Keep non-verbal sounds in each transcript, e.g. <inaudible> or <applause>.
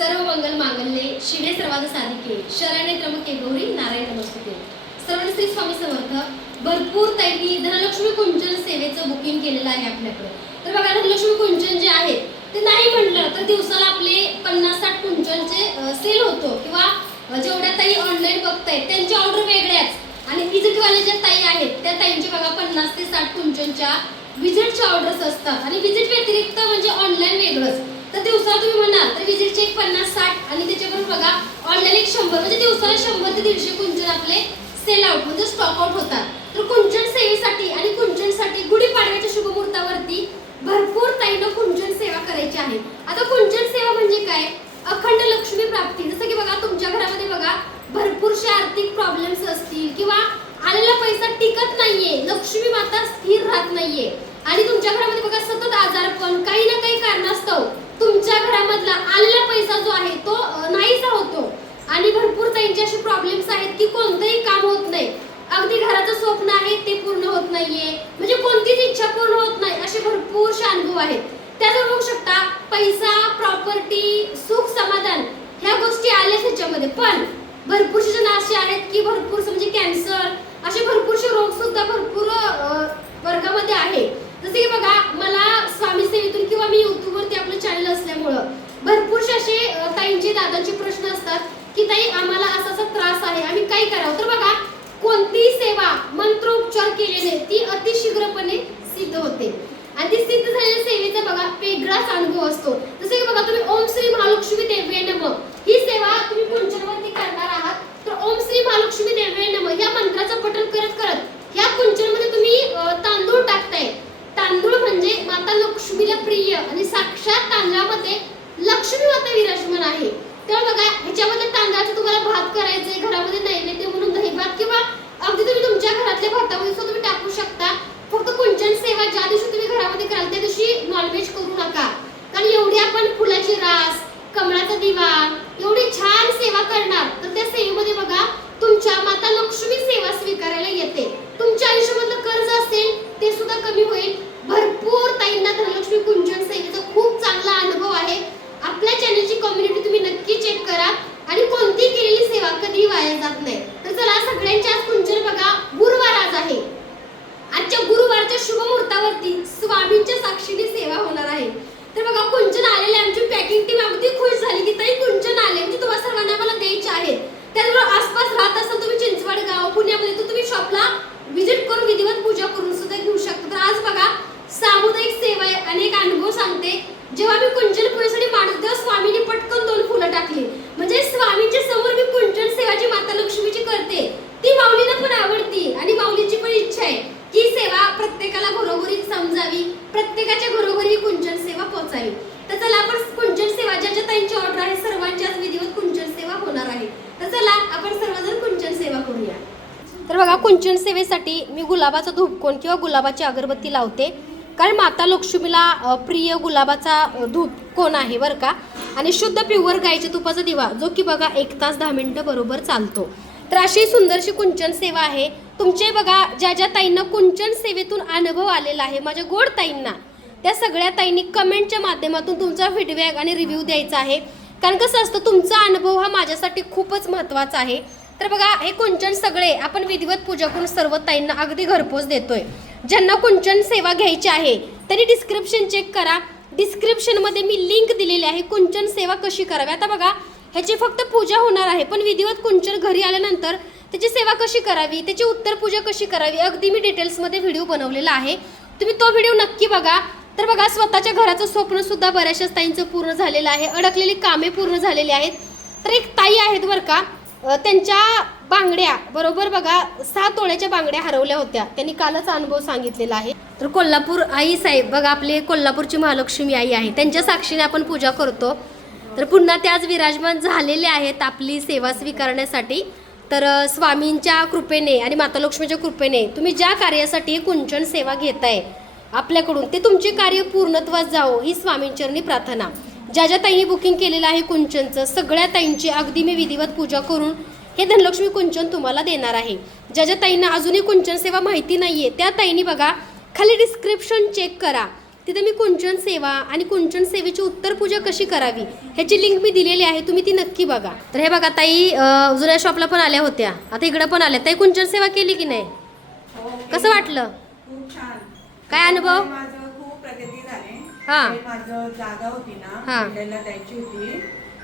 सर्व मंगल मांगल्ये शिणे सर्वाद साधिके शरणे त्रमके गौरी नारायण नमस्ते सर्वांना श्री स्वामी समर्थ भरपूर ताईंनी धनलक्ष्मी कुंचन सेवेचं बुकिंग केलेलं आहे आपल्याकडे. तर बघा धनलक्ष्मी कुंचन जे आहे ते नाही म्हटलं तर दिवसाला आपले पन्नास साठ कुंचनचे सेल होतो. किंवा जेवढ्या ताई ऑनलाईन बघतायत त्यांची ऑर्डर वेगळ्याच. आणि विजिटवाले ज्या ताई आहेत त्या ताईंचे बघा पन्नास ते साठ कुंचनच्या विजिटच्या ऑर्डर्स असतात. आणि विजिट व्यतिरिक्त म्हणजे ऑनलाईन वेगळंच. तर दिवसाला तुम्ही म्हणाल तर विजिटचे एक पन्नास साठ आणि त्याच्याबरोबर बघा ऑनलाईन एक शंभर म्हणजे दिवसाला शंभर ते दीडशे कुंचन आपले सेल आउट म्हणजे स्टॉक आउट होतात. तर कुंचन सेवेसाठी आणि कुंचनसाठी गुढीपाडव्याच्या शुभमुहूर्तावरती भरपूर ताईनं कुंचन सेवा करायची आहे. आता कुंचन सेवा म्हणजे काय? अखंड लक्ष्मी प्राप्ती. जसं की बघा तुमच्या घरामध्ये बघा भरपूरशे आर्थिक प्रॉब्लेम्स असतील किंवा आलेला पैसा टिकत नाहीये लक्ष्मी माता स्थिर राहत नाहीये. आणि तुमच्या घरामध्ये बघा सतत आजारपण काही ना काही कारणास्तव तुमच्या घरामधला आलेला पैसा जो आहे तो नाहीसा होतो. आणि भरपूर त्यांचे असे प्रॉब्लेम्स आहेत की कोणतंही काम होत नाही. अगदी घराचं स्वप्न आहे ते पूर्ण होत नाहीये. म्हणजे कोणतीच इच्छा पूर्ण होत नाही असे भरपूरसे अनुभव आहेत. त्याचा बघू शकता पैसा प्रॉपर्टी सुख समाधान ह्या गोष्टी आल्याच ह्याच्यामध्ये. पण भरपूरसे जण असे आहेत की भरपूर म्हणजे कॅन्सर असे भरपूरसे रोग सुद्धा भरपूर वर्गामध्ये आहे. जसे की बघा मला स्वामी सेवेतून किंवा मी युट्यूबवरती आपलं चॅनल असल्यामुळं भरपूरसे असे ताईंचे दादांचे प्रश्न असतात की ताई आम्हाला असा असा त्रास आहे आम्ही काय करावं? तर बघा कोणतीही सेवा मंत्रोपचार केलेले ती अतिशीघ्रपणे सिद्ध होते. आणि ती सिद्ध झालेल्या सेवेचा बघा वेगळाच अनुभव असतो. जसे की बघा तुम्ही ओम श्री महालक्ष्मी देवे नम ही सेवा तुम्ही कुंचनवरती करणार आहात तर ओम श्री महालक्ष्मी देवे नम या मंत्राचं पठण करत करत या कुंचनमध्ये तुम्ही अं, तांदूळ टाकताय तांदूळ म्हणजे माता लक्ष्मीला प्रिय आणि साक्षात तांदळामध्ये लक्ष्मी माता विराजमान आहे तर बघा ह्याच्यामध्ये तांदळाचं तुम्हाला भात करायचंय घरामध्ये नैवेद्य म्हणून दही भात किंवा अगदी तुम्ही तुमच्या घरातल्या भातामध्ये सुद्धा तुम्ही टाकू शकता फक्त कुंचन सेवा ज्या दिवशी तुम्ही घरामध्ये कराल त्या दिवशी नॉनव्हेज करू नका कारण एवढी आपण फुलाची रास कमळाचा दिवा एवढी छान सेवा करणार तर त्या सेवेमध्ये बघा तुमच्या माता लक्ष्मी सेवा स्वीकारायला येते तुमच्या आयुष्यामधलं कर्ज असेल ते सुद्धा कमी होईल भरपूर ताईंना धनलक्ष्मी कुंजन सेवेचा खूप चांगला अनुभव आहे आपल्या चॅनलची कम्युनिटी तुम्ही नक्की चेक करा आणि कोणती केलेली सेवा कधी वाया जात नाही तर चला सगळ्यांच्या आज कुंजन बघा गुरुवार आज आहे आजच्या गुरुवारच्या शुभ मुहूर्तावरती स्वामींच्या साक्षीने सेवा होणार आहे तर बघा कुंचन आलेले आमची पॅकिंग टीम अगदी खुश झाली की ताई कुंचन आले म्हणजे तुम्हाला सर्वांना मला द्यायचे आहेत त्याचबरोबर आसपास राहत असाल तुम्ही चिंचवड गाव पुण्यामध्ये तर तुम्ही शॉपला व्हिजिट करून विधिवत पूजा करून सुद्धा घेऊ शकता तर आज बघा सामुदायिक सेवा आहे आणि एक अनुभव सांगते जेव्हा मी कुंचन पूजेसाठी माणूस तेव्हा स्वामीने पटकन दोन फुलं टाकली म्हणजे स्वामींच्या समोर मी कुंचन सेवाची माता लक्ष्मीची करते ती माऊलीला पण आवडती आणि माऊलीची पण इच्छा आहे की सेवा प्रत्येकाला घरोघरी समजावी प्रत्येकाच्या घरोघरी ही कुंचन सेवा पोहोचावी तर चला आपण कुंचन सेवा ज्या ज्या ताईंची ऑर्डर आहे सर्वांची आज विधिवत कुंचन सेवा होणार आहे तर चला आपण सर्वजण कुंचन सेवा करूया तर बघा कुंचन सेवेसाठी मी गुलाबाचा धूपकोन किंवा गुलाबाची अगरबत्ती लावते? कारण माता लक्ष्मीला प्रिय गुलाबाचा धूपकोण धूप कोण आहे बरं का? आणि शुद्ध प्युअर गाईच्या तुपाचा दिवा जो की बघा एक तास दहा मिनटं बरोबर चालतो. तर अशी सुंदरशी कुंचन सेवा आहे. तुमचे बघा ज्या ज्या ताईंना कुंचन सेवेतून अनुभव आलेला आहे माझ्या गोड ताईंना त्या सगळ्या ताईंनी कमेंटच्या माध्यमातून तुमचा फीडबॅक आणि रिव्ह्यू द्यायचा आहे. कारण कसं असतं तुमचा अनुभव हा माझ्यासाठी खूपच महत्त्वाचा आहे. तर बघा हे कुंचन सगळे आपण विधिवत पूजा करून सर्व ताईंना अगदी घरपोच देतोय. ज्यांना कुंचन सेवा घ्यायची आहे त्यांनी डिस्क्रिप्शन चेक करा. डिस्क्रिप्शनमध्ये मी लिंक दिलेली आहे कुंचन सेवा कशी करावी. आता बघा ह्याची फक्त पूजा होणार आहे पण विधिवत कुंचन घरी आल्यानंतर त्याची सेवा कशी करावी त्याची उत्तर पूजा कशी करावी अगदी मी डिटेल्समध्ये व्हिडिओ बनवलेला आहे. तुम्ही तो व्हिडिओ नक्की बघा. तर बघा स्वतःच्या घराचं स्वप्न सुद्धा बऱ्याचशाच ताईंचं पूर्ण झालेलं आहे. अडकलेली कामे पूर्ण झालेली आहेत. तर एक ताई आहेत बरं का त्यांच्या बांगड्या बरोबर बघा सहा तोळ्याच्या बांगड्या हरवल्या होत्या. त्यांनी कालच अनुभव सांगितलेला आहे. तर कोल्हापूर आई साहेब बघा आपले कोल्हापूरची महालक्ष्मी आई आहे. त्यांच्या साक्षीने आपण पूजा करतो. तर पुन्हा त्याच आज विराजमान झालेले आहेत आपली सेवा स्वीकारण्यासाठी. तर स्वामींच्या कृपेने आणि माता लक्ष्मीच्या कृपेने तुम्ही ज्या कार्यासाठी कुंचन सेवा घेताय आपल्याकडून ते तुमचे कार्य पूर्णत्वास जावो ही स्वामींचरणी प्रार्थना. ज्या ज्या ताईंनी बुकिंग केलेलं आहे कुंचनचं सगळ्या ताईंची अगदी मी विधिवत पूजा करून हे धनलक्ष्मी कुंचन तुम्हाला देणार आहे. ज्या ज्या ताईंना अजूनही कुंचन सेवा माहिती नाहीये त्या ताईंनी बघा खाली डिस्क्रिप्शन चेक करा. तिथे मी कुंचन सेवा आणि कुंचन सेवेची उत्तर पूजा कशी करावी ह्याची लिंक मी दिलेली आहे तुम्ही ती नक्की बघा. तर हे बघा ताई जुन्या शॉपला पण आल्या होत्या. आता इकडं पण आल्या. ताई कुंचन सेवा केली की नाही? कसं वाटलं? काय अनुभव? हा. ते माझं जागा होती हा. ना बिल्डरला द्यायची होती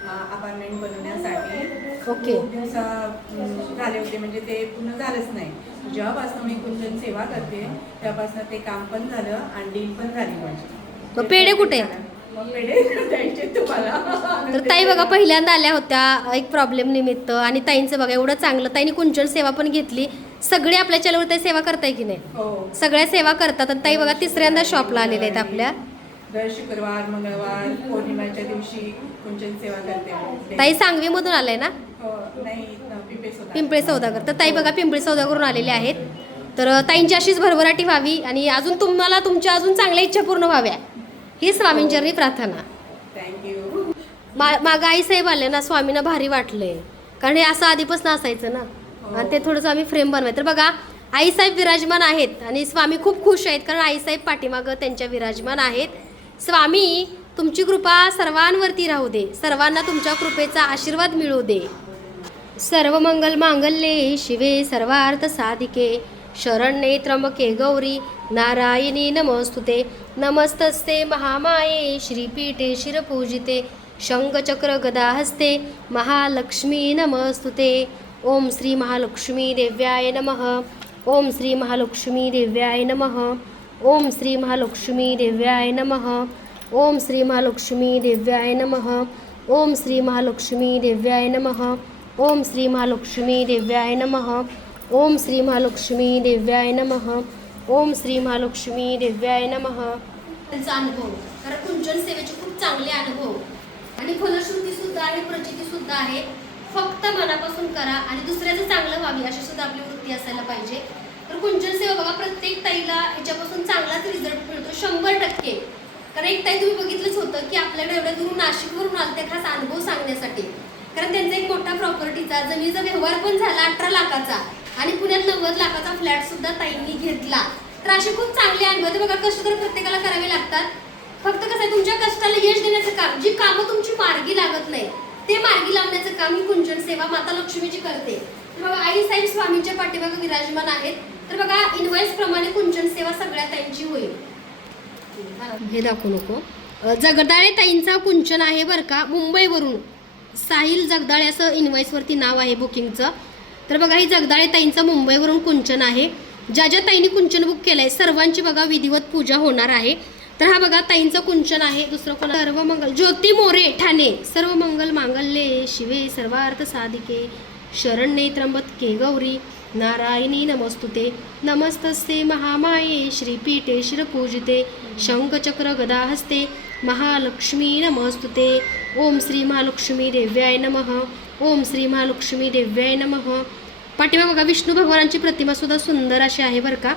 अपार्टमेंट बनवण्यासाठी. ओके. खूप दिवस झाले होते म्हणजे ते पूर्ण झालंच नाही. जेव्हापासून मी कुंजन सेवा करते तेव्हापासून ते काम पण झालं आणि डील पण झाली माझी. मग पेढे कुठे? मग पेढे <laughs> द्यायचे तुम्हाला. तर ताई बघा पहिल्यांदा आल्या होत्या एक प्रॉब्लेम निमित्त. आणि ताईंचं बघा एवढं चांगलं ताईंनी कुंचन सेवा पण घेतली. सगळे आपल्या चॅनलवर ताई सेवा करताय की नाही? हो. सगळ्या सेवा करतात आणि ताई बघा तिसऱ्यांदा शॉपला आलेल्या आहेत आपल्या. दर शुक्रवार मंगळवार पौर्णिमेच्या दिवशी कुंचन सेवा करते. ताई सांगवीमधून आलाय ना? हो, नाही पिंपळे सौदागर तर ताई बघा पिंपळे सौदागरून आलेले आहेत. तर ताईंची अशीच भरभराटी व्हावी आणि अजून तुम्हाला तुमच्या अजून चांगल्या इच्छा पूर्ण व्हाव्या. ही स्वामींचरणी प्रार्थना. थँक्यू मा मागं आईसाहेब आले ना स्वामींना भारी वाटलंय. कारण हे असं आधीपासून असायचं ना. आणि ते थोडंसं आम्ही फ्रेम बनवाय तर बघा आईसाहेब विराजमान आहेत आणि स्वामी खूप खुश आहेत. कारण आईसाहेब पाठीमागं त्यांच्या विराजमान आहेत. स्वामी तुमची कृपा सर्वांवरती राहू दे. सर्वांना तुमच्या कृपेचा आशीर्वाद मिळू दे. सर्व मंगल मांगल्ये शिवे सर्वार्थ साधिके. शरण्ये त्र्यंबके गौरी नारायणी नमस्तुते. नमस्तस्ते महामाये श्रीपीठे शिरपूजिते. शंखचक्र गदाहस्ते महालक्ष्मी नमस्तुते. ओम श्री महालक्ष्मी देव्याय नमः. ओम श्री महालक्ष्मी देव्याय नमः. ओम श्री महालक्ष्मी देव्याय नमः। ओम श्री महालक्ष्मी देव्याय नमः। ओम श्री महालक्ष्मी देव्याय नमः। ओम श्री महालक्ष्मी देव्याय नमः। ओम श्री महालक्ष्मी देव्याय नमः। ओम श्री महालक्ष्मी देव्याय नमः। त्यांचा अनुभव. कारण कुंचन सेवेचे खूप चांगले अनुभव. आणि फलश्रुती सुद्धा आहे प्रचिती सुद्धा आहे. फक्त मनापासून करा आणि दुसऱ्याचं चांगलं व्हावी अशी सुद्धा आपली वृत्ती असायला पाहिजे. तर कुंचन सेवा बघा प्रत्येक ताईला याच्यापासून चांगलाच रिझल्ट मिळतो शंभर टक्के. कारण एक ताई तुम्ही बघितलंच होतं की आपल्या एवढ्या दूर नाशिकवरून आलते खास अनुभव सांगण्यासाठी. कारण त्यांचा एक मोठा प्रॉपर्टीचा जमिनीचा व्यवहार पण झाला अठरा लाखाचा आणि पुण्यात नव्वद लाखाचा फ्लॅट सुद्धा ताईंनी घेतला. तर असे खूप चांगले अनुभव ते बघा कष्ट तर प्रत्येकाला करावे लागतात. फक्त कसं आहे तुमच्या कष्टाला यश देण्याचं काम जी कामं तुमची मार्गी लागत नाही ते मार्गी लावण्याचं काम ही कुंचन सेवा माता लक्ष्मीची करते. बघा आई साहेब स्वामींच्या पाठीमागे विराजमान आहेत. तर बघा इनव्हॉइस प्रमाणे कुंचन सेवा सगळ्या त्यांची होईल. हे दाखवू नको. जगदाळे ताईंचा कुंचन आहे बरं का मुंबईवरून. साहिल जगदाळे असं इनव्हॉइसवरती नाव आहे बुकिंगचं तर बघा ही जगदाळे ताईंचं मुंबईवरून कुंचन आहे. ज्या ज्या ताईंनी कुंचन बुक केलं आहे सर्वांची बघा विधिवत पूजा होणार आहे. तर हा बघा ताईंचं कुंचन आहे. दुसरं कोण सर्व मंगल. ज्योती मोरे ठाणे. सर्व मंगल मांगल्ये शिवे सर्वार्थ साधिके. शरण्ये त्र्यंबके गौरी. नारायणी नमस्तुते. नमस्तस्ते महामाये श्रीपीठे शिरपूजिते. शंखचक्र गदाहस्ते महालक्ष्मी नमस्तुते. ओम श्री महालक्ष्मी देव्याय नमः. ओम श्री महालक्ष्मी देव्याय नमः. पाठीमा बघा विष्णू भगवानांची प्रतिमा सुद्धा सुंदर अशी आहे बरं का?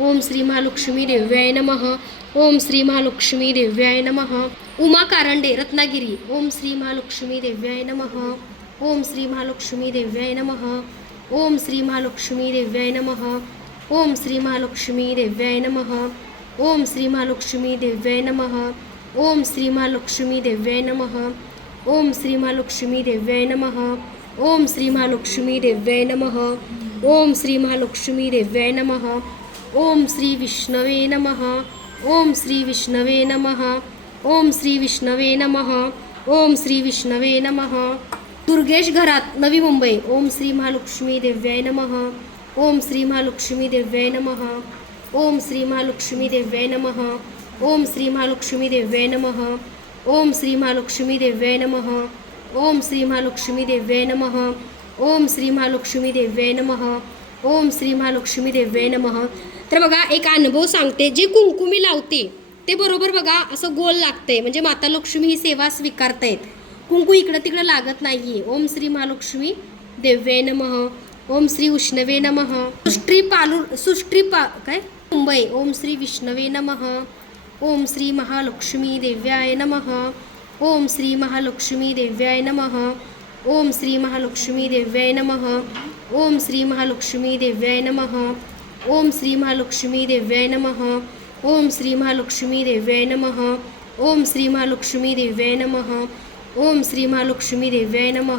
ओम श्री महालक्ष्मी देव्याय नमः. ओम श्री महालक्ष्मी देव्याय नमः. उमा कारंडे रत्नागिरी. ओम श्री महालक्ष्मी देव्याय नमः. ओम श्री महालक्ष्मी देव्याय नमः. ओम श्री महालक्ष्मी देव्याय नमः ओम श्री महालक्ष्मी देव्याय नमः ओम श्री महालक्ष्मी देव्याय नमः ओम श्री महालक्ष्मी देव्याय नमः ओम श्री महालक्ष्मी देव्याय नमः ओम श्री महालक्ष्मी देव्याय नमः ओम श्री महालक्ष्मी देव्याय नमः ओम श्री विष्णवे नमः ओम श्री विष्णवे नम ओम श्री विष्णवे नम ओम श्री विष्णवे नमः दुर्गेश घरात नवी मुंबई. ओम श्री महालक्ष्मी देव्याय नमः. ओम श्री महालक्ष्मी देव्याय नमः. ओम श्री महालक्ष्मी देव्याय नमः. ओम श्री महालक्ष्मी देव्याय नमः. ओम श्री महालक्ष्मी देव्याय नमः. ओम श्री महालक्ष्मी देव्याय नमः. ओम श्री महालक्ष्मी देव्याय नमः. ओम श्री महालक्ष्मी देव्याय नमः. तर बघा एक अनुभव सांगते. जे कुंकुमी लावते ते बरोबर बघा असं गोल लागतंय. म्हणजे माता लक्ष्मी ही सेवा स्वीकारतायत. कुंकू इकडं तिकडं लागत नाहीये ओम श्री महालक्ष्मी देव्याय नमः ओम श्री उष्णवे नमः सुष्ट्री पालू सुष्ट्री पा मुंबई ओम श्री विष्णवे नमः ओम श्री महालक्ष्मी देव्याय नमः ओम श्री महालक्ष्मी देव्याय नमः ओम श्री महालक्ष्मी देव्याय नमः ओम श्री महालक्ष्मी देव्याय नमः ओम श्री महालक्ष्मी देव्याय नमः ओम श्री महालक्ष्मी देव्याय नमः ओम श्री महालक्ष्मी देव्याय नमः ओम श्री महालक्ष्मी देव्याय नम.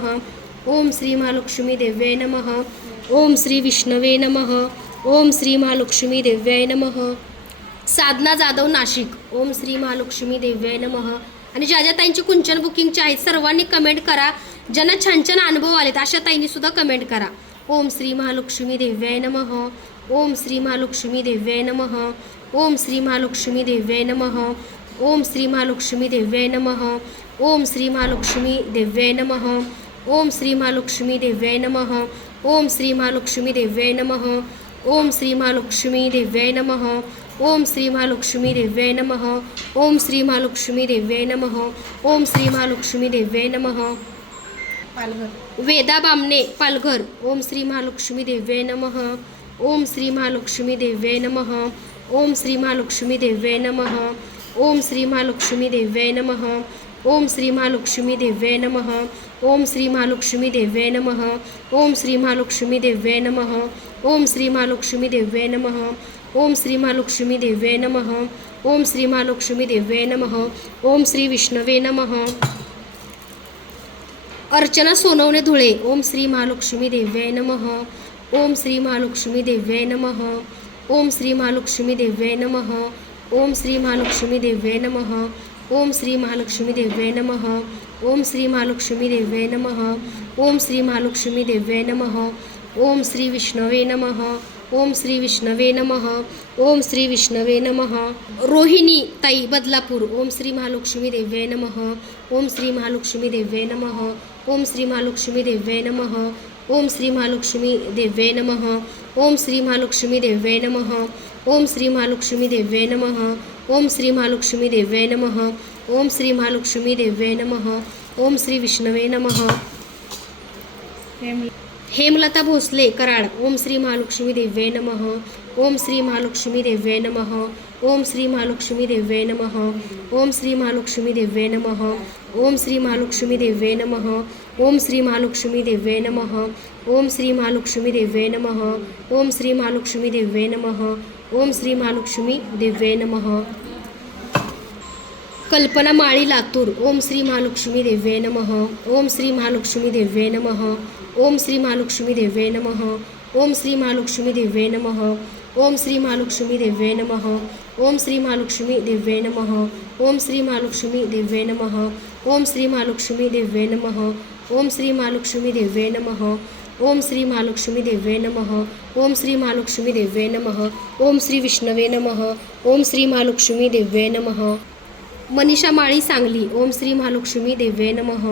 ओम श्री महालक्ष्मी देव्याय नमः. ओम श्री विष्णवे नमः. ओम श्री महालक्ष्मी देव्याय नम. साधना जाधव नाशिक. ओम श्री महालक्ष्मी देव्याय नम. आणि ज्या ज्या ताईंची कुंचन बुकिंगचे आहेत सर्वांनी कमेंट करा. ज्यांना छान छान अनुभव आलेत अशा ताईंनी सुद्धा कमेंट करा. ओम श्री महालक्ष्मी देव्याय नम. ओम श्री महालक्ष्मी देव्याय नम. ओम श्री महालक्ष्मी देव्याय नम. ओम श्री महालक्ष्मी देव्याय नमः ओम श्री महालक्ष्मी देव्याय नमः ओम श्री महालक्ष्मी देव्याय नमः ओम श्री महालक्ष्मी देव्याय नमः ओम श्री महालक्ष्मी देव्याय नमः ओम श्री महालक्ष्मी देव्याय नमः ओम श्री महालक्ष्मी देव्याय नमः ओम श्री महालक्ष्मी देव्याय नमः पालघर वेदा बामणे पालघर ओम श्री महालक्ष्मी देव्याय नमः ओम श्री महालक्ष्मी देव्याय नमः ओम श्री महालक्ष्मी देव्याय नमः ओम श्री महालक्ष्मी देव्याय नमः ओम श्री महालक्ष्मी देव्याय नमः ओम श्री महालक्ष्मी देव्याय नमः ओम श्री महालक्ष्मी देव्याय नम ओम श्री महालक्ष्मी देव्याय नमः ओम श्री महालक्ष्मी देव्याय नमः ओम श्री महालक्ष्मी देव्याय नमः ओम श्री विष्णवे नम अर्चना सोनवणे धुळे ओम श्री महालक्ष्मी देव्याय नमः ओम श्री महालक्ष्मी देव्याय नम ओम श्री महालक्ष्मी देव्याय नमः ओम श्री महालक्ष्मी देव्याय नमः ओम श्री महालक्ष्मी देव्याय नमः ओम श्री महालक्ष्मी देव्याय नमः ओम श्री महालक्ष्मी देव्याय नमः ओम श्री विष्णवे नमः ओम श्री विष्णवे नमः ओम श्री विष्णवे नम रोहिणी ताई बदलापूर ओम श्री महालक्ष्मी देव्याय नमः ओम श्री महालक्ष्मी देव्याय नमः ओम श्री महालक्ष्मी देव्याय नमः ओम श्री महालक्ष्मी देव्याय नम ओम श्री महालक्ष्मी देव्याय नम ओम श्री महालक्ष्मी देव्याय नमः ओम श्री महालक्ष्मी देव्याय नमः ओम श्री महालक्ष्मी देव्याय नमः ओम श्री विष्णवे नमः हेमलता भोसले कराड ओम श्री महालक्ष्मी देव्याय नमः ओम श्री महालक्ष्मी देव्याय नमः ओम श्री महालक्ष्मी देव्याय नमः ओम श्री महालक्ष्मी देव्याय नमः ओम श्री महालक्ष्मी देव्याय नमः ओम श्री महालक्ष्मी देव्याय नमः ओम श्री महालक्ष्मी देव्याय नमः ओम श्री महालक्ष्मी देव्याय नमः ओम श्री महालक्ष्मी देव्याय नमः कल्पना माळी लातूर ओम श्री महालक्ष्मी देव्याय नमः ओम श्री महालक्ष्मी देव्याय नमः ओम श्री महालक्ष्मी देव्याय नमः ओम श्री महालक्ष्मी देव्याय नमः ओम श्री महालक्ष्मी देव्याय नमः ओम श्री महालक्ष्मी देव्याय नमः ओम श्री महालक्ष्मी देव्याय नमः ओम श्री महालक्ष्मी देव्याय नमः ओम श्री महालक्ष्मी देव्याय नमः ओम श्री महालक्ष्मी देव्याय नमः ओम श्री महालक्ष्मी देव्याय नमः ओम श्री विष्णवे नमः ओम श्री महालक्ष्मी देव्याय नमः मनीषा माळी सांगली ओम श्री महालक्ष्मी देव्याय नमः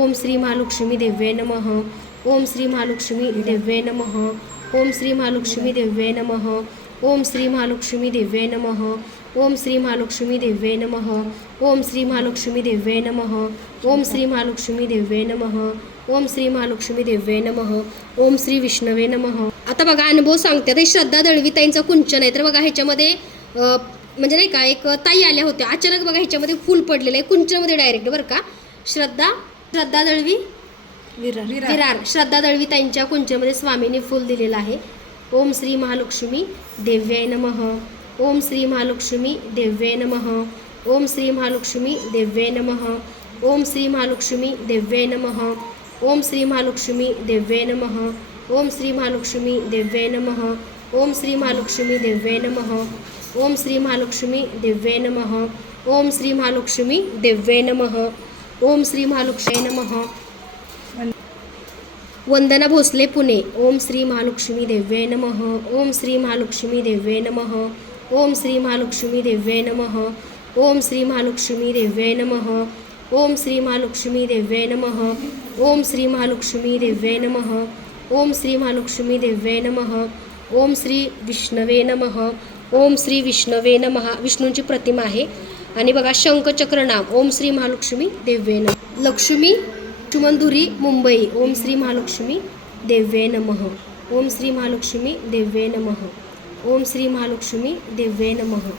ओम श्री महालक्ष्मी देव्याय नमः ओम श्री महालक्ष्मी देव्याय नमः ओम श्री महालक्ष्मी देव्याय नमः ओम श्री महालक्ष्मी देव्याय नमः ओम श्री महालक्ष्मी देव्याय नमः ओम श्री महालक्ष्मी देव्याय नमः ओम श्री महालक्ष्मी देव्याय नमः ओम श्री महालक्ष्मी देव्याय नमः. ओम श्री विष्णवे नमः. आता बघा अनुभव सांगते. आता श्रद्धा दळवी ताईंचं कुंचन आहे. तर बघा ह्याच्यामध्ये म्हणजे नाही का एक ताई आल्या होत्या. अचानक बघा ह्याच्यामध्ये फुल पडलेलं आहे. कुंचनमध्ये डायरेक्ट बरं का? श्रद्धा श्रद्धा दळवी? विरार. विरार. श्रद्धा दळवी ताईंच्या कुंचनमध्ये स्वामींनी फुल दिलेलं आहे. ओम श्री महालक्ष्मी देव्याय नमः. ओम श्री महालक्ष्मी देव्याय नमः. ओम श्री महालक्ष्मी देव्याय नमः. ओम श्री महालक्ष्मी देव्याय नमः. ओम श्री महालक्ष्मी देव्याय नमः ओम श्री महालक्ष्मी देव्याय नमः ओम श्री महालक्ष्मी देव्याय नमः ओम श्री महालक्ष्मी देव्याय नमः ओम श्री महालक्ष्मी देव्याय नमः ओम श्री महालक्ष्मी नमः वंदना भोसले पुणे ओम श्री महालक्ष्मी देव्याय नमः ओम श्री महालक्ष्मी देव्याय नमः ओम श्री महालक्ष्मी देव्याय नमः ओम श्री महालक्ष्मी देव्याय नमः ओम श्री महालक्ष्मी देव्याय नमः ओम श्री महालक्ष्मी देव्याय नम ओम श्री महालक्ष्मी देव्याय नम ओम श्री विष्णवे नमः ओम श्री विष्णवे नम विष्णूंची प्रतिमा आहे आणि बघा शंखचक्र नाम ओम श्री महालक्ष्मी देव्ये नम लक्ष्मी चुमंदुरी मुंबई ओम श्री महालक्ष्मी देव्ये नमः ओम श्री महालक्ष्मी देव्ये नमः ओम श्री महालक्ष्मी देव्ये नमः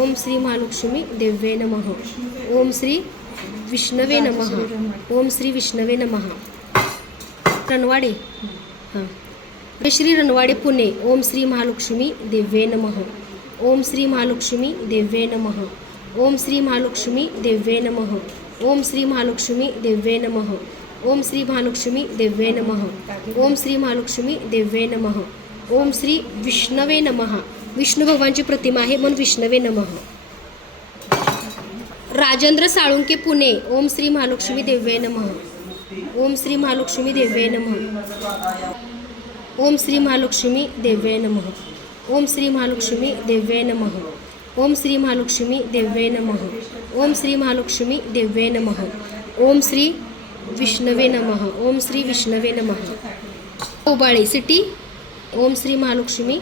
ओम श्री महालक्ष्मी देव्ये नमः ओम श्री विष्णवे नमः. ओम श्री विष्णवे नमः. रणवाडे. हां. श्री रणवाडे पुणे. ओम श्री महालक्ष्मी देव्ये नमः. ओम श्री महालक्ष्मी देव्ये नमः. ओम श्री महालक्ष्मी देव्ये नमः. ओम श्री महालक्ष्मी देव्ये नमः. ओम श्री महालक्ष्मी देव्ये नमः. ओम श्री महालक्ष्मी देव्ये नमः. ओम श्री विष्णवे नमः. विष्णू भगवानची प्रतिमा आहे म्हणून विष्णवे नमः. राजेंद्र साळुंके पुणे ओम श्री महालक्ष्मी देव्ये नमः ओम श्री महालक्ष्मी देव्ये नमः ओम श्री महालक्ष्मी देव्ये नमः ओम श्री महालक्ष्मी देव्ये नमः ओम श्री महालक्ष्मी देव्ये नमः ओम श्री महालक्ष्मी देव्ये नमः ओम श्री विष्णवे नमः ओम श्री विष्णवे नमः ओबाळे सिटी ओम श्री महालक्ष्मी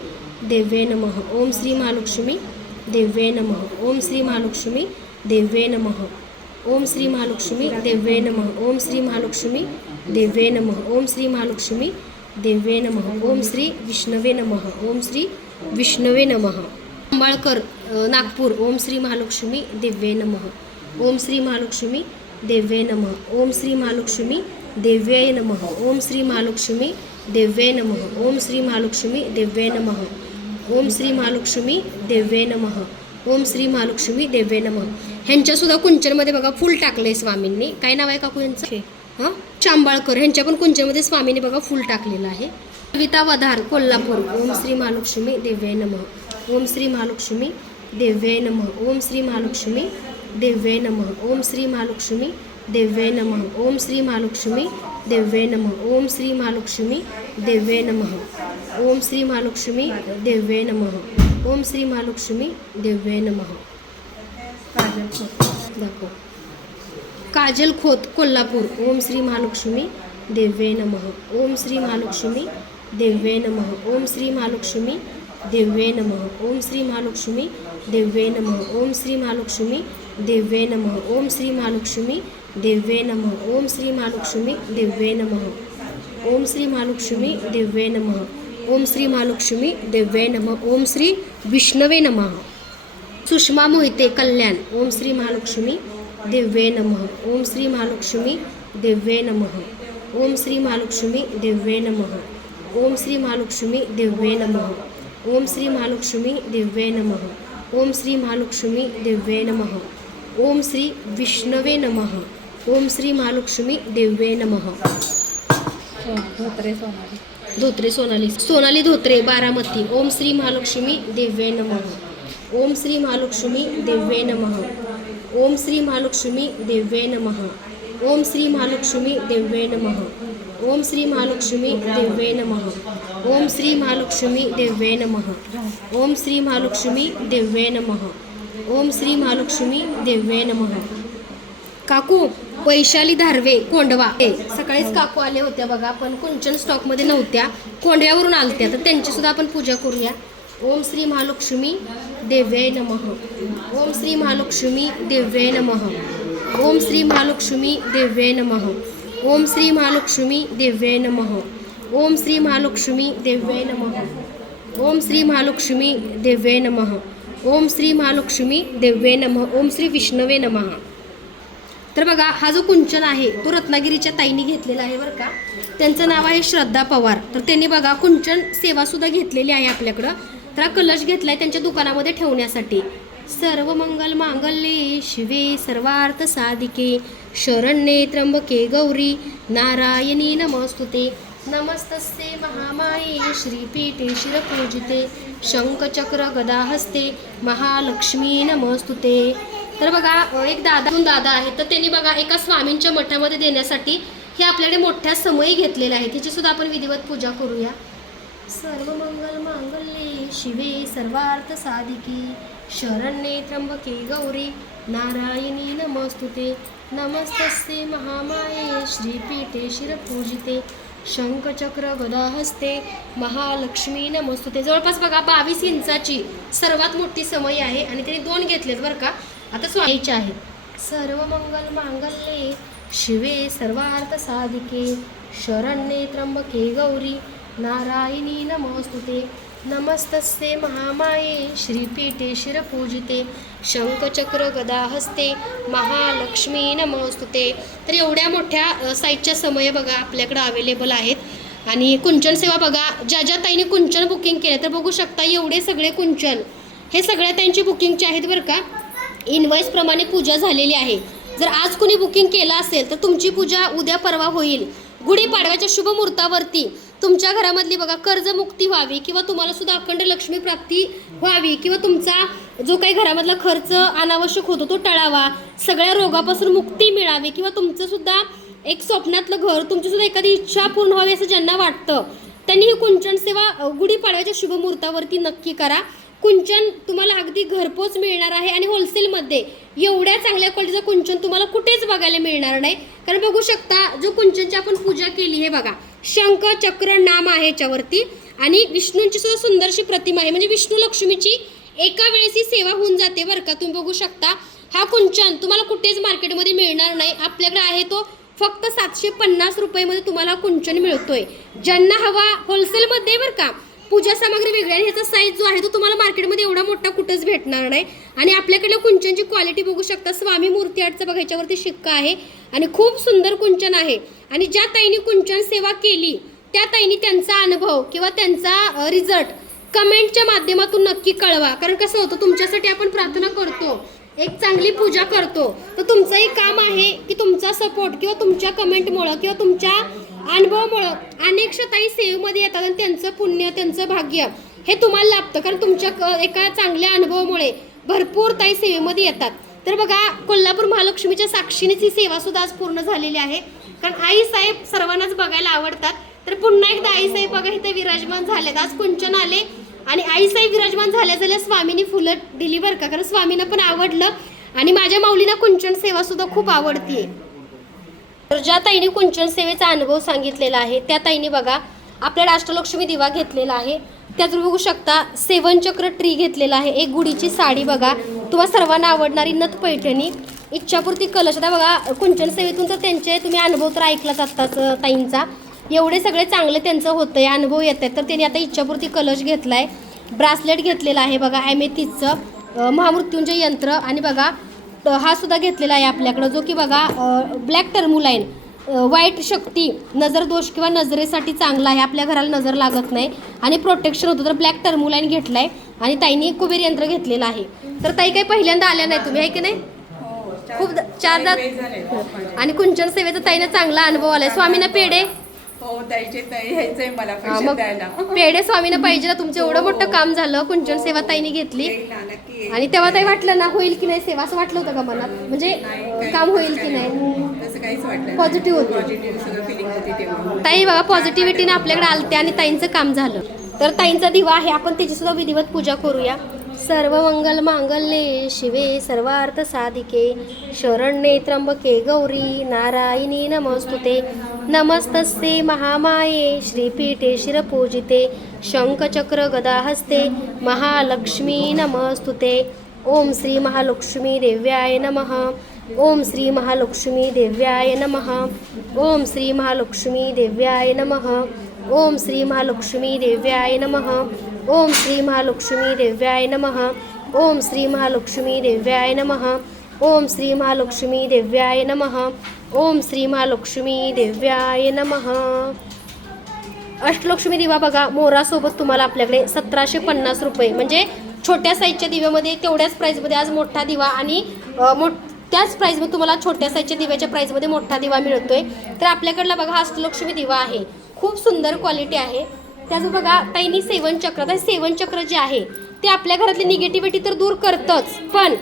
देव्ये नमः ओम श्री महालक्ष्मी देव्ये नमः ओम श्री महालक्ष्मी देव्ये नमः ओम श्री महालक्ष्मी देव्ये नमः ओम श्री महालक्ष्मी देव्ये नमः ओम श्री महालक्ष्मी देव्ये नमः ओम श्री विष्णवे नमः ओम श्री विष्णवे नमः अंबाळकर नागपूर ओम श्री महालक्ष्मी देव्ये नमः ओम श्री महालक्ष्मी देव्ये नमः ओम श्री महालक्ष्मी देव्ये नमः ओम श्री महालक्ष्मी देव्ये नमः ओम श्री महालक्ष्मी देव्ये नमः ओम श्री महालक्ष्मी देव्ये नमः ओम श्री महालक्ष्मी देव्ये नमः. ह्यांच्यासुद्धा कुंचनमध्ये बघा फुल टाकलंय स्वामींनी. काय नाव आहे काकू यांचं? हां? चांबाळकर. ह्यांच्या पण कुंचनमध्ये स्वामींनी बघा फुल टाकलेलं आहे. कविता वधार कोल्हापूर. ओम श्री महालक्ष्मी देव्ये नमः. ओम श्री महालक्ष्मी देव्ये नमः. ओम श्री महालक्ष्मी देव्ये नमः. ओम श्री महालक्ष्मी देव्ये नमः. ओम श्री महालक्ष्मी देव्ये नमः. ओम श्री महालक्ष्मी देव्ये नमः. ओम श्री महालक्ष्मी देव्ये नमः. ओम श्री महालक्ष्मी देव्ये नमः काजल खोत. दाखव काजल खोत कोल्हापूर ओम श्री महालक्ष्मी देव्ये नमः ओम श्री महालक्ष्मी देव्ये नमः ओम श्री महालक्ष्मी देव्ये नमः ओम श्री महालक्ष्मी देव्ये नमः ओम श्री महालक्ष्मी देव्ये नमः ओम श्री महालक्ष्मी देव्ये नमः ओम श्री महालक्ष्मी देव्ये नमः ओम श्री महालक्ष्मी देव्ये नमः ओम श्री महालक्ष्मी देव्ये नमः ओम श्री विष्णवे नमः सुषमा मोहिते कल्याण ओम श्री महालक्ष्मी दिव्ये नमः ओम श्री महालक्ष्मी दिव्ये नमः ओम श्री महालक्ष्मी दिव्ये नमः ओम श्री महालक्ष्मी दिव्ये नमः ओम श्री महालक्ष्मी दिव्ये नमः ओम श्री महालक्ष्मी दिव्ये नमः ओम श्री विष्णवे नमः ओम श्री महालक्ष्मी दिव्ये नमः धोत्रे सोनाली. सोनाली धोत्रे बारामती. ओम श्री महालक्ष्मी दिव्ये नमः. ओम श्री महालक्ष्मी दिव्ये नमः. ओम श्री महालक्ष्मी दिव्ये नमः. ओम श्री महालक्ष्मी दिव्ये नमः. ओम श्री महालक्ष्मी दिव्ये नमः. ओम श्री महालक्ष्मी दिव्ये नमः. ओम श्री महालक्ष्मी दिव्ये नमः. ओम श्री महालक्ष्मी दिव्ये नमः. काकू वैशाली धारवे कोंडवा. हे सकाळीच काकू आले होत्या बघा पण कुंचन स्टॉकमध्ये नव्हत्या. कोंडव्यावरून आलत्या तर त्यांची सुद्धा आपण पूजा करूया. ओम श्री महालक्ष्मी देव्याय नमः. ओम श्री महालक्ष्मी देव्याय नमः. ओम श्री महालक्ष्मी देव्याय नमः. ओम श्री महालक्ष्मी देव्याय नमः. ओम श्री महालक्ष्मी देव्याय नमः. ओम श्री महालक्ष्मी देव्याय नमः. ओम श्री महालक्ष्मी देव्ये नमः. ओम श्री विष्णवे नमः. तर बघा हा जो कुंचन आहे तो रत्नागिरीच्या ताईंनी घेतलेला आहे बरं का. त्यांचं नाव आहे श्रद्धा पवार. तर त्यांनी बघा कुंचन सेवासुद्धा घेतलेली आहे आपल्याकडं. तर हा कलश घेतलाय त्यांच्या दुकानामध्ये ठेवण्यासाठी. सर्व मंगल मांगल्ये शिवे सर्वार्थ साधिके शरण्ये त्र्यंबके गौरी नारायणी नमस्तुते. नमस्तस्ते महामाये श्रीपीठे शिरपूजिते शंखचक्र गदाहस्ते महालक्ष्मी नमस्तुते. तर बघा एक दादा दोन दादा आहेत. तर त्यांनी बघा एका स्वामींच्या मठामध्ये देण्यासाठी हे आपल्याकडे मोठ्या समयी घेतलेले आहे तिची सुद्धा आपण विधिवत पूजा करूया. सर्व मंगल मांगल्ये शिवे सर्वार्थ साधिकी. शरण्ये त्र्यंबके गौरी. नारायणी नमस्तुते. नमस्तस्ते महामाये. श्रीपीठे शिरपूजिते. शंखचक्र गदाहस्ते. महालक्ष्मी नमस्तुते. जवळपास बघा बावीस इंचाची सर्वात मोठी समय आहे आणि त्यांनी दोन घेतलेत बरं का. आता स्वामीचे आहेत. सर्व मंगल मांगल्ये शिवे सर्वार्थ साधिके शरण्ये त्र्यंबके गौरी नारायणी नमोस्तुते. नमस्तस्ये महामाये श्रीपीठे शिरपूजिते शंखचक्र गदाहस्ते महालक्ष्मी नमोस्तुते. तर एवढ्या मोठ्या साईजच्या समय बघा आपल्याकडं अवेलेबल आहेत. आणि कुंचन सेवा बघा ज्या ज्या ताईने कुंचन बुकिंग केलं तर बघू शकता एवढे सगळे कुंचन. हे सगळ्या त्यांची बुकिंगचे आहेत बरं का? इनवॉइसप्रमाणे पूजा झालेली आहे. जर आज कोणी बुकिंग केलं असेल तर तुमची पूजा उद्या परवा होईल. गुढीपाडव्याच्या शुभमुहूर्तावरती तुमच्या घरामधली बघा कर्जमुक्ती व्हावी किंवा तुम्हाला सुद्धा अखंड लक्ष्मी प्राप्ती व्हावी किंवा तुमचा जो काही घरामधला खर्च अनावश्यक होतो तो टळावा. सगळ्या रोगापासून मुक्ती मिळावी किंवा तुमचं सुद्धा एक स्वप्नातलं घर तुमची सुद्धा एखादी इच्छा पूर्ण व्हावी असं ज्यांना वाटतं त्यांनी ही कुंचन सेवा गुढीपाडव्याच्या शुभमुहूर्तावरती नक्की करा. कुंचन तुम्हाला अगदी घरपोच मिळणार आहे आणि होलसेलमध्ये एवढ्या चांगल्या क्वालिटीचं कुंचन तुम्हाला कुठेच बघायला मिळणार नाही. कारण बघू शकता जो कुंचनची आपण पूजा केली हे बघा शंख चक्र नाम आहे याच्यावरती आणि विष्णूंची सुद्धा सुंदरशी प्रतिमा आहे. म्हणजे विष्णू लक्ष्मीची एका वेळेस ही सेवा होऊन जाते बरं का. तुम्ही बघू शकता हा कुंचन तुम्हाला कुठेच मार्केटमध्ये मिळणार नाही. आपल्याकडे आहे तो फक्त सातशे पन्नास रुपयेमध्ये तुम्हाला कुंचन मिळतोय. ज्यांना हवा होलसेलमध्ये बरं का पूजा सामग्री वेगळी आणि ह्याचा साईज जो आहे तो तुम्हाला मार्केटमध्ये एवढा मोठा कुठंच भेटणार नाही. आणि आपल्याकडल्या कुंचनची क्वालिटी बघू शकता. स्वामी मूर्ती आर्टचा बघा ह्याच्यावरती शिक्का आहे. आणि खूप सुंदर कुंचन आहे. आणि ज्या ताईने कुंचन सेवा केली त्या ताईने त्यांचा अनुभव किंवा त्यांचा रिझल्ट कमेंटच्या माध्यमातून नक्की कळवा. कारण कसं होतं तुमच्यासाठी आपण प्रार्थना करतो एक चांगली पूजा करतो तर तुमचंही काम आहे की तुमचा सपोर्ट किंवा तुमच्या कमेंटमुळं किंवा तुमच्या अनुभवामुळं अनेक ताई सेवेमध्ये येतात आणि त्यांचं पुण्य त्यांचं भाग्य हे तुम्हाला लाभतं. कारण तुमच्या क- एका चांगल्या अनुभवामुळे भरपूर ताई सेवेमध्ये येतात. तर बघा कोल्हापूर महालक्ष्मीच्या साक्षीनेच ही सेवा सुद्धा आज पूर्ण झालेली आहे. कारण आई साहेब सर्वांनाच बघायला आवडतात. तर पुन्हा एकदा आई साहेब बघा इथे विराजमान झालेत. आज कुंचन आले आणि आई साहेब विराजमान झाल्या झाल्या स्वामीनी फुलं दिली बरं का? कारण स्वामींना पण आवडलं आणि माझ्या माऊलीला कुंचन सेवा सुद्धा खूप आवडतीये. तर ज्या ताईने कुंचन सेवेचा अनुभव सांगितलेला आहे त्या ताईने बघा आपल्या राष्ट्रलक्ष्मी दिवा घेतलेला आहे. त्यात बघू शकता सेवन चक्र ट्री घेतलेला आहे. एक गुढीची साडी बघा. तुम्हाला सर्वांना आवडणारी नथ पैठणी. इच्छापूर्ती कलश. आता बघा कुंचन सेवेतून तर त्यांचे तुम्ही अनुभव तर ऐकलाच असतात ताईंचा. एवढे सगळे चांगले त्यांचं होतं आहे अनुभव येत आहेत तर त्यांनी आता इच्छापूर्ती कलश घेतला आहे ब्रासलेट घेतलेला आहे बघा ॲमेथीजचं महामृत्यूंचे महामृत्युंजय यंत्र. आणि बघा तर हा सुद्धा घेतलेला आहे आपल्याकडं जो की बघा ब्लॅक टर्मुलाईन वाईट शक्ती नजर दोष किंवा नजरेसाठी चांगला आहे आपल्या घराला नजर लागत नाही. आणि प्रोटेक्शन होतं तर ब्लॅक टर्मुलाईन घेतलाय आणि ताईने कुबेर यंत्र घेतलेलं आहे. तर ताई काही पहिल्यांदा आल्या नाही तुम्ही आहे की नाही? खूप चारदा आणि कुंचन सेवेचा ताईनं चांगला अनुभव आलाय. स्वामीना पेढे. हो द्यायचे ताई यायचंय मला हा, पैसे मग द्यायला. पेढे स्वामीना पाहिजे ना तुमचं एवढं मोठं काम झालं कुंचन सेवा ताईने घेतली. येईल ना, नक्की येईल. आणि तेव्हा ताई वाटलं ना होईल की नाही सेवा असं वाटलं होतं का मनात? म्हणजे नाही, अं, काही- काम होईल की नाही? तसं काहीच वाटलं Positive होती. पॉझिटिव्ह सगळं फिलिंग होती तेव्हा. ताई बघा पॉझिटिव्हिटीने आपल्याकडे आलते आणि ताईंचं काम झालं. तर ताईंचा दिवा आहे आपण त्याची सुद्धा विधिवत पूजा करूया. सर्व मंगल मांगल्ये शिवे सर्वार्थ साधिके. शरण्ये त्र्यंबके गौरी नारायणी नमस्तुते. नमस्तस्ते महामाये श्रीपीठे शिरपूजिते शंखचक्र गदाहस्ते महालक्ष्मी नमस्तुते। ॐ श्री महालक्ष्मी देव्याय नमः। ॐ श्री महालक्ष्मी देव्याय नमः। ॐ श्री महालक्ष्मी देव्याय नमः। ॐ श्री महालक्ष्मी देव्याय नमः। ॐ श्री महालक्ष्मी देव्याय नमः। ॐ श्री महालक्ष्मी देव्याय नमः। ॐ श्री महालक्ष्मी देव्याय नमः। ओम श्री महालक्ष्मी देव्याय नमः. अष्टलक्ष्मी दिवा बघा मोरासोबत तुम्हाला आपल्याकडे सतराशे पन्नास रुपये. म्हणजे छोट्या साईजच्या दिव्यामध्ये तेवढ्याच प्राईजमध्ये आज मोठा दिवा आणि मोठ त्याच प्राईजमध्ये तुम्हाला छोट्या साईजच्या दिव्याच्या प्राईजमध्ये मोठा दिवा मिळतोय. तर आपल्याकडला बघा हा अष्टलक्ष्मी दिवा आहे. खूप सुंदर क्वालिटी आहे. त्याचं बघा ताईनी सेवन चक्र तर सेवन चक्र जे आहे ते आपल्या घरातली निगेटिव्हिटी तर दूर करतंच पण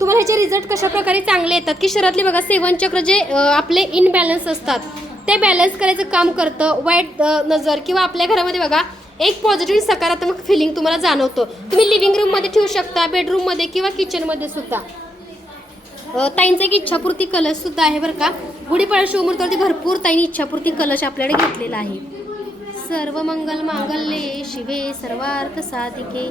तुम्हाला ह्याचे रिझल्ट कशा प्रकारे चांगले येतात? की शरीरातले बघा सेवन चक्र जे आपले इनबॅलन्स असतात ते बॅलन्स करायचं काम करतं वाईट नजर किंवा आपल्या घरामध्ये बघा एक पॉझिटिव्ह सकारात्मक फिलिंग तुम्हाला जाणवतं. तुम्ही लिव्हिंग रूममध्ये ठेवू शकता बेडरूममध्ये किंवा किचनमध्ये सुद्धा. ताईंचा एक इच्छापूर्ती कलश सुद्धा आहे बरं का. गुढीपाडा शिवमूर्तीवरती भरपूर ताईंनी इच्छापूर्ती कलश आपल्याकडे घेतलेला आहे. सर्व मंगल मांगल्ये शिवे सर्वार्थ साधिके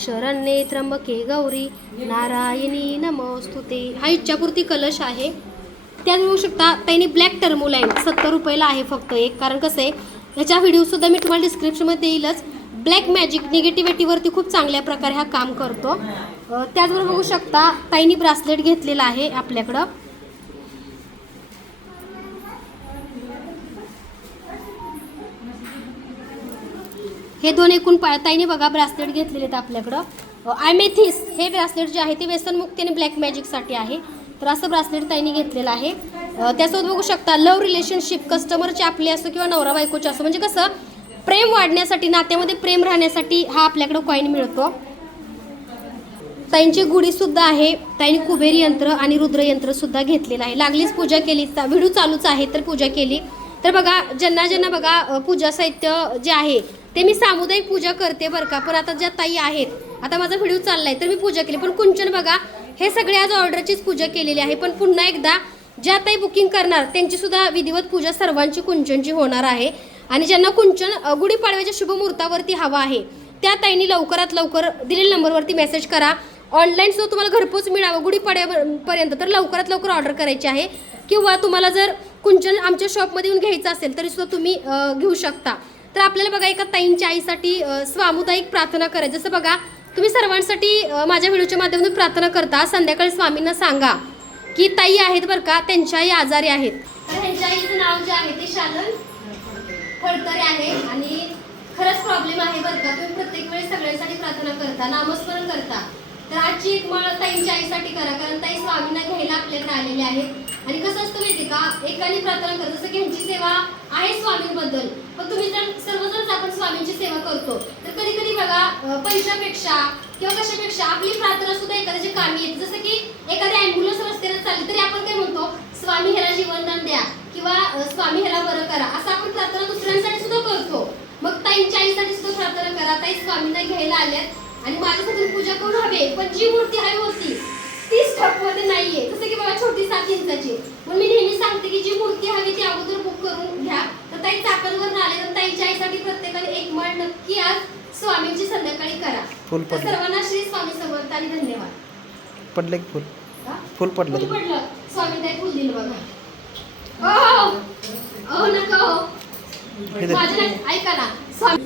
शरण्ये त्र्यंबके गौरी नारायणी नमोस्तुते हा इच्छापूर्ती कलश आहे. त्यात मिळू शकता त्यांनी ब्लॅक टर्मोलाईन सत्तर रुपयाला आहे फक्त एक. कारण कसं आहे ह्याच्या व्हिडिओसुद्धा मी तुम्हाला डिस्क्रिप्शनमध्ये देईलच. ब्लॅक मॅजिक निगेटिव्हिटीवरती खूप चांगल्या प्रकारे हा काम करतो. त्याचबरोबर बघू शकता ताईनी ब्रासलेट घेतलेला आहे आपल्याकडं. हे दोन एकूण पा ताईने बघा ब्रासलेट घेतलेले आहेत आपल्याकडं. आयमेथिस हे ब्रासलेट जे आहे ते व्यसनमुक्ती आणि ब्लॅक मॅजिकसाठी आहे. तर असं ब्रासलेट ताईने घेतलेलं आहे. त्यासोबत बघू शकता लव रिलेशनशिप कस्टमरचे आपले असो किंवा नवरा बायकोची असो. म्हणजे कसं प्रेम वाढण्यासाठी नात्यामध्ये प्रेम राहण्यासाठी हा आपल्याकडं कॉईन मिळतो. ताईंची गुढीसुद्धा आहे. ताईंनी कुबेर यंत्र आणि रुद्रयंत्रसुद्धा घेतलेलं आहे. लागलीच पूजा केली. चा- व्हिडिओ चालूच आहे तर पूजा केली. तर बघा ज्यांना ज्यांना बघा पूजा साहित्य जे आहे ते मी सामुदायिक पूजा करते बरं का पण आता ज्या ताई आहेत आता माझा व्हिडिओ चाललाय तर मी पूजा केली. पण कुंचन बघा हे सगळे आज ऑर्डरचीच पूजा केलेली आहे पण पुन्हा एकदा ज्या ताई बुकिंग करणार त्यांची सुद्धा विधिवत पूजा सर्वांची कुंचनची होणार आहे. आणि ज्यांना कुंचन गुढीपाडव्याच्या शुभमुहूर्तावरती हवा आहे त्या ताईंनी लवकरात लवकर दिलेल्या नंबरवरती मेसेज करा. ऑनलाईन सुद्धा तुम्हाला घरपोच मिळावं गुढीपाड्यापर्यंत तर लवकरात लवकर ऑर्डर करायची आहे. किंवा तुम्हाला जर कुंचन आमच्या शॉपमध्ये येऊन घ्यायचं असेल तरी सुद्धा तुम्ही घेऊ शकता. तर आपल्याला बघा एका ताईंच्या आईसाठी स्वामुदायिक सामुदायिक प्रार्थना करायची जसं बघा तुम्ही सर्वांसाठी माझ्या व्हिडिओच्या माध्यमातून प्रार्थना करता. संध्याकाळी स्वामींना सांगा की ताई आहेत बरं का त्यांच्या आई आजारी आहेत. तर ह्यांच्या आईचं नाव जे आहे ते शालन फडतरे आहे आणि खरंच प्रॉब्लेम आहे बरं का. तुम्ही प्रत्येक वेळेस सगळ्यांसाठी प्रार्थना करता नामस्मरण करता. तर आजची एक मळ ताईंच्या आईसाठी करा कारण ताई स्वामींना घ्यायला आपल्याकडे आलेले आहेत. आणि कसं असतं माहिती का? एकाने प्रार्थना करत जसं की ह्यांची सेवा आहे स्वामींबद्दल. पण तुम्ही जर सर्वजणच आपण स्वामींची सेवा करतो तर कधी कधी बघा पैशापेक्षा किंवा कशापेक्षा आपली प्रार्थना सुद्धा एखाद्याची कामी येते. जसं की एखादी अँब्युलन्स रस्त्याने चालली तरी आपण काय म्हणतो स्वामी ह्याला जीवनदान द्या किंवा स्वामी ह्याला बरं करा. असं आपण प्रार्थना दुसऱ्यांसाठी सुद्धा करतो. मग ताईंच्या आईसाठी सुद्धा प्रार्थना करा. ताई स्वामींना घ्यायला आल्यात आणि माझ्यासाठी पूजा करून हवे पण जी मूर्ती हवी होती ती स्टॉकमध्ये नाहीये. जसं की बघा छोटी सात इंचाची मग मी नेहमी सांगते की जी मूर्ती हवी ती अगोदर बुक करून घ्या. तर ताई चाकणवर आले तर ताईच्या आईसाठी प्रत्येकाने एक मळ नक्की आज स्वामींची संध्याकाळी करा. तर सर्वांना श्री स्वामी समर्थ आणि धन्यवाद. पडलं फुल? फुल पडलं फुल पडलं. स्वामी ताई फुल दिलं बघा. ओ ओ नका हो. माझ्या ऐका ना. स्वामी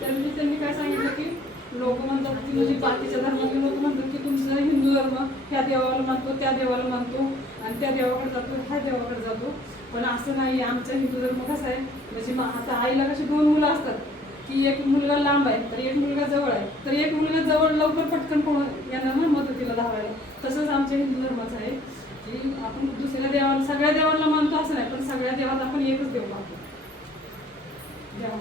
त्यांनी त्यांनी काय सांगितलं की लोक म्हणतात की म्हणजे बाकीच्या धर्मातले लोक म्हणतात की तुमचं हिंदू धर्म ह्या देवाला मानतो त्या देवाला मानतो आणि त्या देवाकडे जातो ह्या देवाकडे जातो. पण असं नाही आमचा हिंदू धर्म कसा आहे? म्हणजे मग आता आईला कशी दोन मुलं असतात की एक मुलगा लांब आहे तर एक मुलगा जवळ आहे तर एक मुलगा जवळ लवकर पटकन कोण येणार ना मदतीला धावायला? तसंच आमच्या हिंदू धर्माचं आहे की आपण दुसऱ्या देवाला सगळ्या देवाला मानतो असं नाही पण सगळ्या देवात आपण एकच देव मानतो. देवा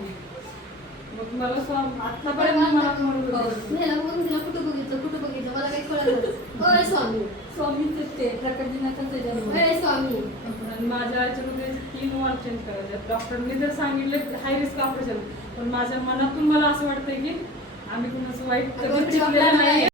मग मला आतापर्यंत. ह्याला बघून तिला कुठं बघितलं कुठं बघितलं मला काही कळलं <laughs> होय स्वामी. स्वामींचे ते प्रकट दिनाचा त्याच्यावर होय स्वामी. आणि माझ्या तीन करायचे. डॉक्टरनी जर सांगितलं हाय रिस्क ऑपरेशन पण माझ्या मनातून मला असं वाटतंय की आम्ही कुणाचं वाईट कधी नाही.